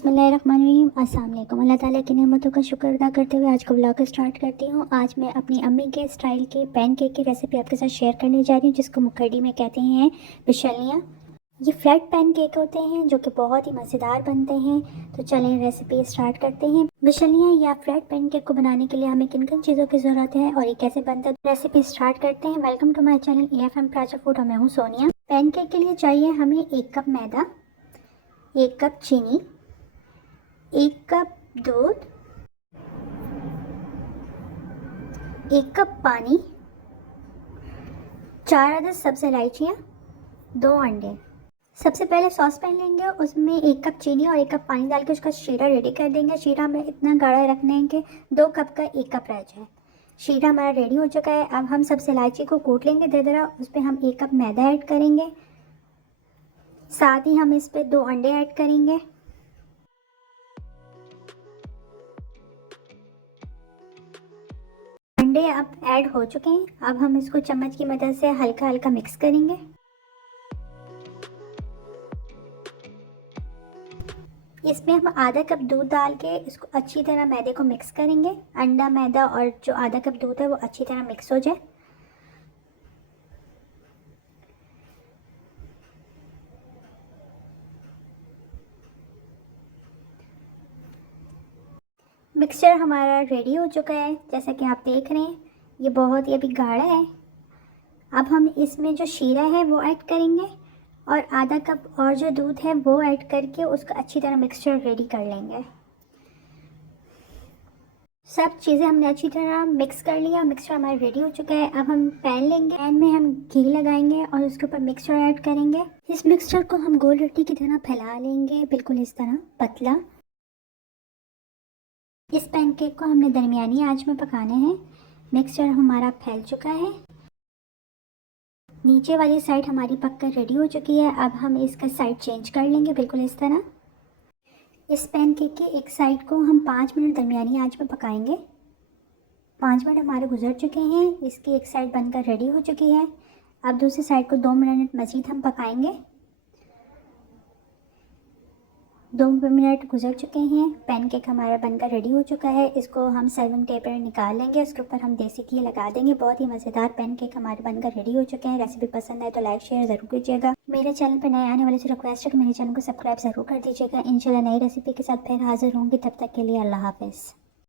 बिस्मिल्लाहिर्रहमानिर्रहीम। अस्सलाम वालेकुम। अल्लाह ताला की नेमतों का शुक्र अदा करते हुए आज का व्लॉग स्टार्ट करती हूँ। आज मैं अपनी अम्मी के स्टाइल के पैन केक की रेसिपी आपके साथ शेयर करने जा रही हूँ, जिसको मुखर्डी में कहते हैं बिशलियाँ। ये फ्लैट पैन केक होते हैं जो कि बहुत ही मज़ेदार बनते हैं। तो चलें रेसिपी स्टार्ट करते हैं। बिशलियाँ या फ्लैट पैन केक को बनाने के लिए हमें किन किन चीज़ों की ज़रूरत है और ये कैसे बनता है, रेसिपी स्टार्ट करते हैं। Welcome to my channel AFM प्राचा फूड और मैं हूँ सोनिया। पैन केक के लिए चाहिए हमें 1 कप मैदा, 1 कप चीनी, 1 कप दूध, 1 कप पानी, 4 अदद सब्ज़ इलायचियाँ, 2 अंडे। सबसे पहले सॉस पैन लेंगे, उसमें 1 कप चीनी और 1 कप पानी डाल के उसका शीरा रेडी कर देंगे। शीरा में इतना गाढ़ा रखना है कि 2 कप का 1 कप रह जाए। शीरा हमारा रेडी हो चुका है। अब हम सब्ज़ इलायची को कूट लेंगे दरदरा। उस पर हम 1 कप मैदा ऐड करेंगे, साथ ही हम इस पर 2 अंडे ऐड करेंगे। अंडे अब ऐड हो चुके हैं। अब हम इसको चम्मच की मदद से हल्का हल्का मिक्स करेंगे। इसमें हम आधा कप दूध डाल के इसको अच्छी तरह मैदे को मिक्स करेंगे। अंडा, मैदा और जो आधा कप दूध है वो अच्छी तरह मिक्स हो जाए। मिक्सचर हमारा रेडी हो चुका है, जैसा कि आप देख रहे हैं ये बहुत ही अभी गाढ़ा है। अब हम इसमें जो शीरा है वो ऐड करेंगे और आधा कप और जो दूध है वो ऐड करके उसका अच्छी तरह मिक्सचर रेडी कर लेंगे। सब चीज़ें हमने अच्छी तरह मिक्स कर लिया। मिक्सचर हमारा रेडी हो चुका है। अब हम पैन लेंगे, पैन में हम घी लगाएंगे और उसके ऊपर मिक्सचर ऐड करेंगे। इस मिक्सचर को हम गोल रोटी की तरह फैला लेंगे, बिल्कुल इस तरह पतला। इस पैनकेक को हमने दरमियानी आंच में पकाना है। मिक्सचर हमारा फैल चुका है। नीचे वाली साइड हमारी पककर रेडी हो चुकी है। अब हम इसका साइड चेंज कर लेंगे, बिल्कुल इस तरह। इस पैनकेक की एक साइड को हम 5 मिनट दरमियानी आंच में पकाएंगे। 5 मिनट हमारे गुजर चुके हैं। इसकी एक साइड बनकर रेडी हो चुकी है। अब दूसरी साइड को 2 मिनट मज़ीद हम पकाएंगे। 2 मिनट गुजर चुके हैं। पैनकेक हमारा बनकर रेडी हो चुका है। इसको हम सर्विंग टेबल पर निकाल लेंगे। उसके ऊपर हम देसी घी लगा देंगे। बहुत ही मज़ेदार पैनकेक हमारे बनकर रेडी हो चुके हैं। रेसिपी पसंद आए तो लाइक शेयर ज़रूर कीजिएगा। मेरे चैनल पर नए आने वाले से रिक्वेस्ट है कि मेरे चैनल को सब्सक्राइब ज़रूर कर दीजिएगा। इंशाल्लाह नई रेसिपी के साथ फिर हाजिर होंगी। तब तक के लिए अल्लाह हाफ़िज़।